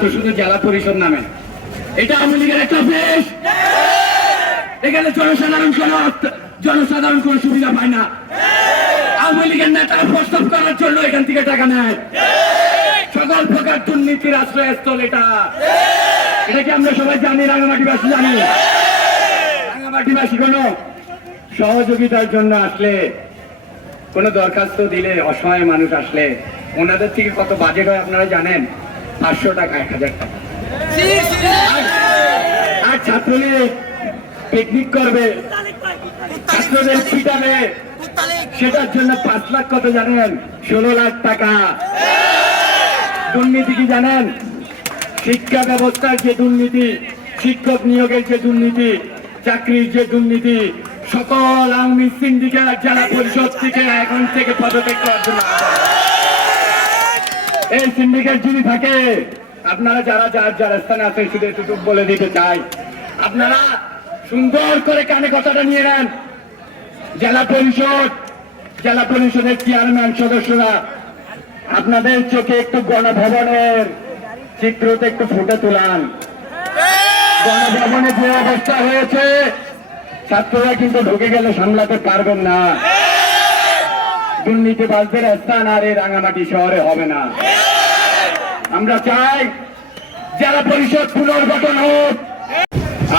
একমাত্র শুধু জেলা পরিষদ নামে। এটা আওয়ামী লীগের একটা অফিস এখানে জনসাধারণ কোন জনসাধারণ কোন সুবিধা পায় না। আওয়ামী লীগের প্রস্তাব করার জন্য এখান থেকে টাকা নেয়। সকল প্রকার দুর্নীতির আশ্রয়স্থল এটা। এটা কি আমরা সবাই জানি, রাঙামাটিবাসী জানি? রাঙামাটিবাসী কোন সহযোগিতার জন্য আসলে কোন দরখাস্ত দিলে অসহায় মানুষ আসলে, ওনাদের থেকে কত বাজেট হয় আপনারা জানেন? পাঁচশো টাকা এক হাজার টাকা। আর- ছাত্রলীগ পিকনিক করবে। ছাত্রদের পিটাবে। সেটার জন্য পাঁচ লাখ কত জানেন? ষোলো লাখ টাকা। দুর্নীতি কি জানেন? শিক্ষা ব্যবস্থার যে দুর্নীতি শিক্ষক নিয়োগের যে দুর্নীতি চাকরির যে দুর্নীতি সকল আওয়ামী সিন্ডিকেট জেলা পরিষদ থেকে এখন থেকে পদত্যাগ করার জন্য এই সিন্ডিকেট যদি থাকে, আপনারা যারা যার যার স্থানে আছেন শুধু এতটুকু বলে দিতে চাই। আপনারা সুন্দর করে কানে কথাটা নিয়ে নেন। জেলা পরিষদ, জেলা পরিষদের চেয়ারম্যান সদস্যরা, আপনাদের চোখে একটু গণভবনের চিত্রতে একটু ফুটে তুলান। গণভবনে যে অবস্থা হয়েছে, ছাত্ররা কিন্তু ঢুকে গেলে সামলাতে পারবেন না। দুর্নীতিবাজদের স্থান আর এই রাঙামাটি শহরে হবে না। আমরা চাই জেলা পরিষদ পুনর্গঠন হোক।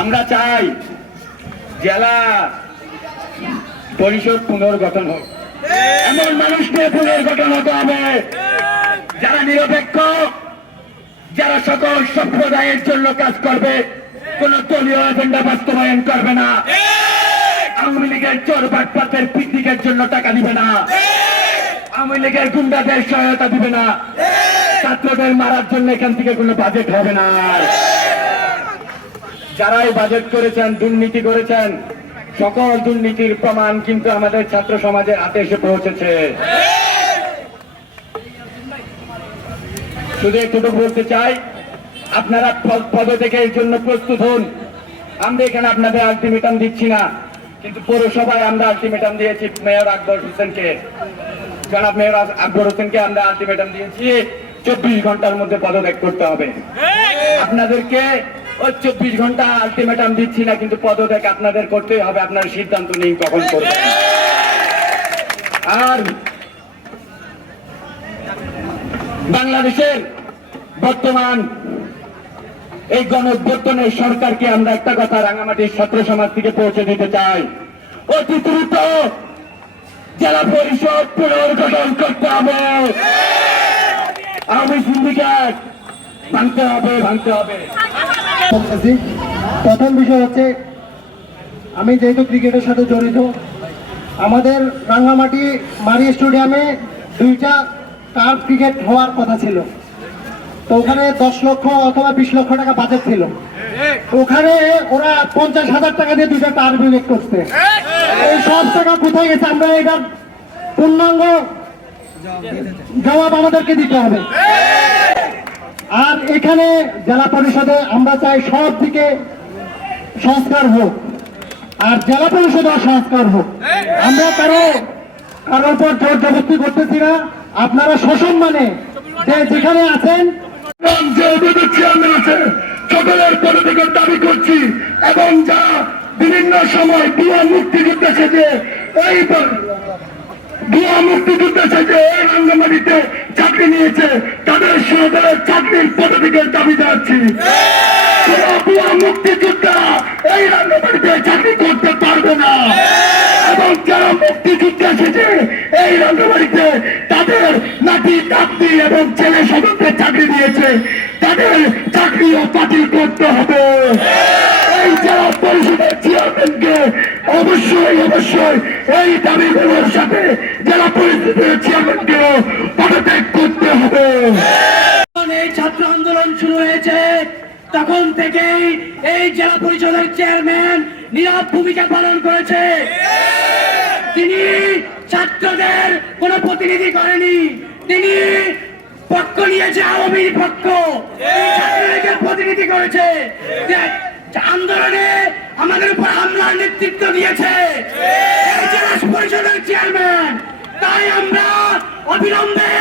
আমরা চাই জেলা পরিষদ পুনর্গঠন হোক। এমন মানুষকে পুনর্গঠন হতে হবে যারা নিরপেক্ষ, যারা সকল সম্প্রদায়ের জন্য কাজ করবে। কোন দলীয় এজেন্ডা বাস্তবায়ন করবে না। আওয়ামী লীগের চোর বাটপাতের পিকনিকের জন্য টাকা দিবে না। আওয়ামী লীগের গুন্ডাদের সহায়তা দিবে না। ছাত্রদের মারার জন্য এখান থেকে কোনো বাজেট হবে না। যারাই বাজেট করেছেন, দুর্নীতি করেছেন, সকল দুর্নীতির প্রমাণ কিন্তু আমাদের ছাত্র সমাজের হাতে এসে পৌঁছেছে। শুধু একটু বলতে চাই, আপনারা পদ- পদত্যাগের জন্য প্রস্তুত হন। আমরা এখানে আপনাদের আলটিমেটাম দিচ্ছি না। কিন্তু পৌরসভায় আমরা আলটিমেটাম দিয়েছি, মেয়র আকবর হোসেনকে। জনাব মেয়র আকবর হোসেনকে আমরা আলটিমেটাম দিয়েছি, চব্বিশ ঘণ্টার মধ্যে পদত্যাগ করতে হবে। আপনাদেরকে ওই চব্বিশ ঘণ্টা আলটিমেটাম দিচ্ছি না, কিন্তু পদত্যাগ আপনাদের করতেই হবে, আপনার সিদ্ধান্ত নেই কখন করবেন। আর বাংলাদেশের বর্তমান এই গণঅভ্যর্থনের সরকারকে আমরা একটা কথা রাঙামাটির ছাত্র সমাজ থেকে পৌঁছে দিতে চাই। অতি দ্রুত জেলা পরিষদ পুনর্গঠন করতে হবে। আওয়ামী সিন্ডিকেট, ভাঙতে হবে ভাঙতে হবে। প্রথম বিষয় হচ্ছে, আমি যেহেতু ক্রিকেটের সাথে জড়িত, আমাদের রাঙ্গামাটি মারি স্টেডিয়ামে দুইটা কাপ ক্রিকেট হওয়ার কথা ছিল। ওখানে দশ লক্ষ অথবা বিশ লক্ষ টাকা বাজেট ছিল। ওখানে ওরা পঞ্চাশ হাজার টাকা দিয়ে দুইটা কার বিনিয়োগ করছে। এই সব টাকা কোথায় গেছে? আমরা এটার পূর্ণাঙ্গ জবাব আমাদেরকে দিতে হবে। আর এখানে জেলা পরিষদে আমরা চাই সব দিকে সংস্কার হোক। আর জেলা পরিষদে সংস্কার হোক। আমরা কারও, কারোর উপর জোর জবস্তি করতেছি না। আপনারা সসম্মানে যেখানে আছেন যে এবং যারা বিভিন্ন সময় দুয়া মুক্তিযুদ্ধ সেজে এই দুয়া মুক্তিযুদ্ধ সেজে এই রাঙ্গামাটিতে চাকরি নিয়েছে, তাদের সরকারের চাকরির পদত্যাগের দাবি জানাচ্ছি। এবং ছেলে সদস্যদের চাকরি দিয়েছে। তাদের চাকরিও বাতিল করতে হবে। এই জেলা পরিষদের চেয়ারম্যানকে অবশ্যই অবশ্যই এই দাবিগুলোর সাথে জেলা পরিষদের চেয়ারম্যানকেও পদত্যাগ করতে হবে। এই ছাত্র আন্দোলন শুরু হয়েছে, তখন থেকেই এই জেলা পরিষদের চেয়ারম্যান নীরব ভূমিকা পালন করেছে। তিনি ছাত্রদের কোনো প্রতিনিধি করেনি। তিনি পক্ষ নিয়েছে আওয়ামী পক্ষ। ছাত্রলীগের প্রতিনিধি করেছে। আন্দোলনে নেতৃত্ব দিয়েছে। এই জেলা পরিষদের চেয়ারম্যান। তাই আমরা অবিলম্বে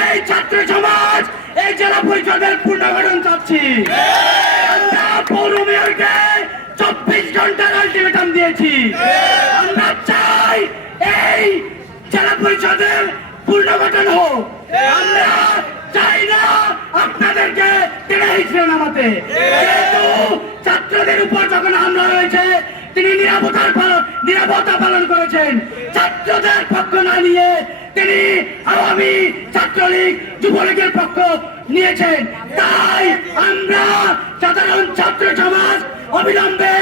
এই ছাত্র সমাজ, এই জেলা পরিষদের পুনর্গঠন চাচ্ছি। আমরা পৌর মেয়রকে চব্বিশ ঘণ্টার আলটিমেটাম দিয়েছি। আমরা চাই এই জেলা পরিষদের পুনর্গঠন হোক। আমরা চাই না আপনাদেরকে টেনে হিসেবে নামাতে যেহেতু ছাত্রদের উপর যখন হামলা হয়েছে, তিনি নিরাপত্তার পালন নিরাপত্তা পালন করেছেন। ছাত্রদের পক্ষ না নিয়ে তিনি আওয়ামী ছাত্রলীগ, যুবলীগের পক্ষ নিয়েছেন। তাই আমরা সাধারণ ছাত্র সমাজ অবিলম্বে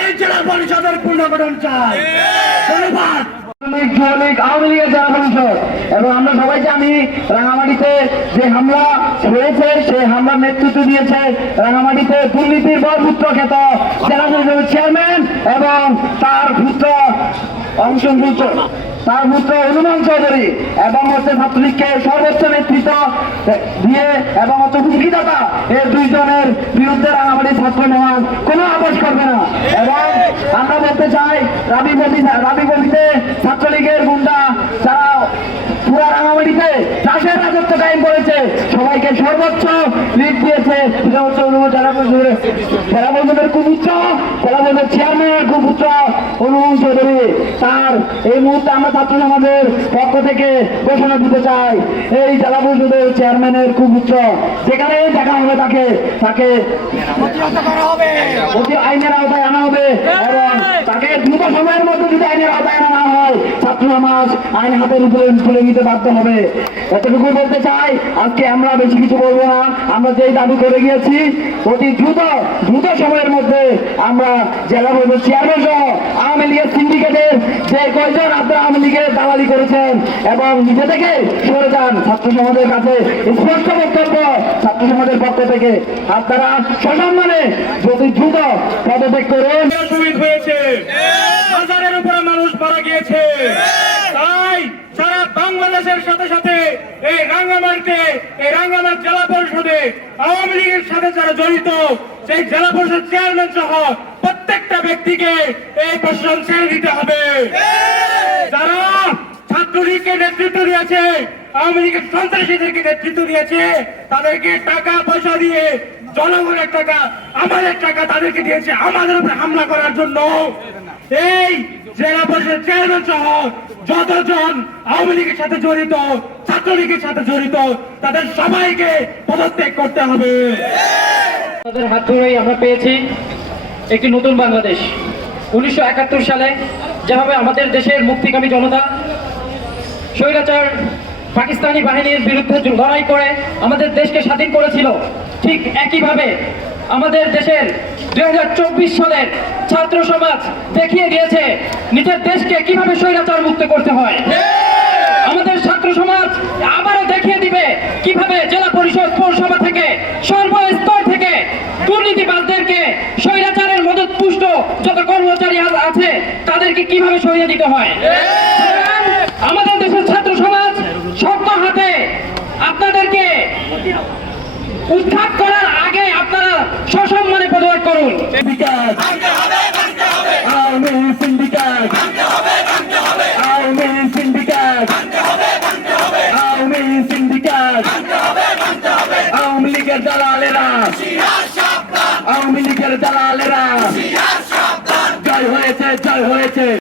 এই জেলা পরিষদের পুনর্গঠন চাই। ধন্যবাদ। আওয়ামী লীগের জেলা পরিষদ। এবং আমরা সবাই জানি রাঙামাটিতে যে হামলা হয়েছে সেই হামলার নেতৃত্ব দিয়েছে রাঙামাটিতে দুর্নীতির বরপুত্র খ্যাত জেলা চেয়ারম্যান এবং তার পুত্র অংশ পুত্র তার পুত্র হনুমান চৌধুরী এবং হচ্ছে ছাত্রলীগকে সর্বোচ্চ নেতৃত্ব দিয়ে এবং হচ্ছে হুমকিদাতা এই দুইজনের বিরুদ্ধে রাঙামাটি ছাত্র মহান কোনো আপোষ করবে না। এবং আমরা বলতে চাই রাবিপতি রাবিপতিতে ছাত্রলীগের গুন্ডা যারা রাঙামাটিতে চাষের রাজত্ব কায়েম করেছে। সবাইকে সর্বোচ্চ লিড দিয়েছে। অনুভব কুপুত্র চেয়ারম্যানের কুপুত্র চৌধুরী। তার এই মুহূর্তে আমরা ছাত্র সমাজের পক্ষ থেকে ঘোষণা দিতে চাই। এই জেলা পরিষদের চেয়ারম্যানের কুপুত্র। যেখানে দেখা হবে তাকে তাকে আইনের আওতায় আনা হবে। এবং তাকে দ্রুত সময়ের মধ্যে যদি আইনের আওতায় না হয়, ছাত্র সমাজ আইন হাতের উপরে তুলে নিতে বাধ্য হবে। এতটুকু বলতে চাই, আজকে আমরা বেশি কিছু বলব না। আমরা যেই দাবি করে গিয়েছি, অতি দ্রুত দ্রুত সময়ের মধ্যে আমরা জেলা পরিষদ চেয়ারম্যান সহ আওয়ামী লীগের সিন্ডিকেটের যে কয়জন আপনারা আওয়ামী লীগের দালালি করেছেন এবং নিজে থেকে সরে যান, ছাত্র সমাজের কাছে স্পষ্ট বক্তব্য ছাত্র সমাজের পক্ষ থেকে। আপনারা সসম্মানে যদি দ্রুত পদত্যাগ করুন। শহীদ হয়েছে। হাজারের উপরে মানুষ মারা গিয়েছে। তাই সারা বাংলাদেশের সাথে সাথে এই রাঙ্গামাটিতে, এই রাঙ্গামাট জেলা পরিষদে আওয়ামী লীগের সাথে যারা জড়িত, সেই জেলা পরিষদ চেয়ারম্যান সহ প্রত্যেকটা ব্যক্তিকে এই প্রশাসন ছেড়ে দিতে হবে। যারা ছাত্রলীগকে নেতৃত্ব দিয়েছে, আওয়ামী লীগের সন্ত্রাসীদেরকে নেতৃত্ব দিয়েছে, তাদেরকে টাকা পয়সা দিয়ে জনগণের টাকা, আমাদের টাকা তাদেরকে দিয়েছে, আমাদের উপরে হামলা করার জন্য। এই জেলা পরিষদ চেয়ারম্যান সহ যতজন আওয়ামী লীগের সাথে জড়িত, ছাত্রলীগের সাথে জড়িত, তাদের সবাইকে পদত্যাগ করতে হবে। তাদের হাত ধরেই আমরা পেয়েছি একটি নতুন বাংলাদেশ। উনিশশো একাত্তর সালে যেভাবে আমাদের দেশের মুক্তিকামী জনতা, স্বৈরাচার পাকিস্তানি বাহিনীর বিরুদ্ধে লড়াই করে আমাদের দেশকে স্বাধীন করেছিল। ঠিক একইভাবে আমাদের দেশের দুই সালের ছাত্র সমাজ দেখিয়ে দিয়েছে নিজের দেশকে কীভাবে স্বৈরাচার মুক্ত করতে হয়। আমাদের ছাত্র সমাজ আবারও দেখিয়ে দিবে কীভাবে জেলা পরিষদ পৌরসভা থেকে সর্বস্তর থেকে দুর্নীতিবাজদেরকে স্বৈরাচারের মদত পুষ্ট যত কর্মচারী আছে তাদেরকে কীভাবে সরিয়ে দিতে হয়। আমাদের দেশের শক্ত হাতে আপনাদেরকে উত্থাপ করার আগে আপনারা সসম্মানে পদত্যাগ করুন।